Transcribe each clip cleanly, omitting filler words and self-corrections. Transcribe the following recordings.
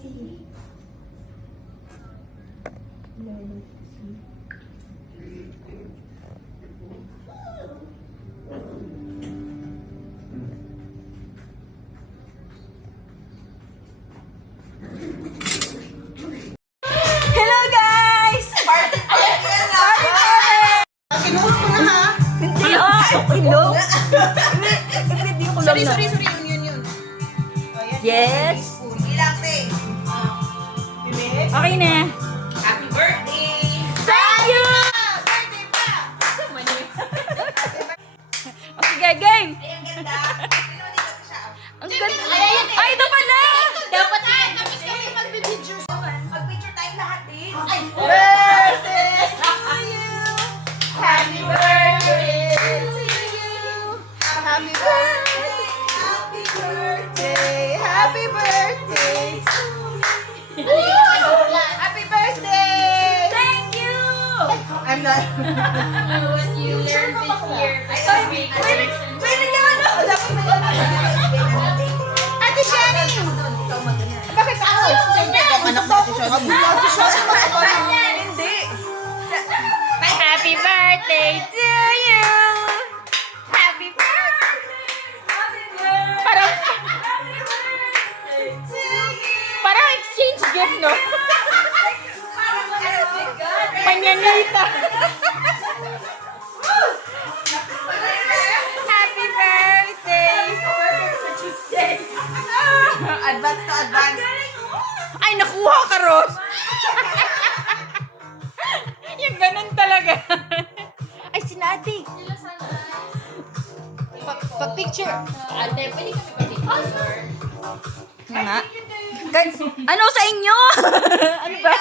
Hello guys! Kinuha ko na ha. Hindi hello? I-video ko lang na. Sorry. Yun. Yes? Relax eh. Okay na. Happy birthday! Thank you! Birthday pa! Okay, game! Ay, ang ganda. Ano dito siya? Ang ganda. Ay, ito pala! Dapat tayo. Tapos kami magbibidyo. Mag-picture tayong lahat eh. Ay, Birthday to you. Happy birthday to you. Happy birthday. Happy birthday. Happy birthday to you. Happy birthday. Thank you! I'm not. What you learned this year. Pwede niya ano? Ate Shani! Bakit ako? Siyempre, ang anak mo, Ate Shani. Ate Shani, hindi. Happy birthday to you! Happy birthday! Parang, parang exchange gift, no? Manyanita. Happy birthday! Advance to advance. Ay, nakuha ka, Ros! Yung ganun talaga. Ay, sinati. Pag-picture. Ate, pwede kami pa-picture. Nga. Ano sa inyo? Ano ba?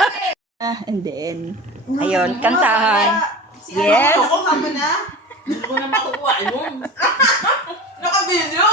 And then, ayun, kantahan. Yes. Ako ka mo na? Hindi ko na makukuha yun. Naka-video!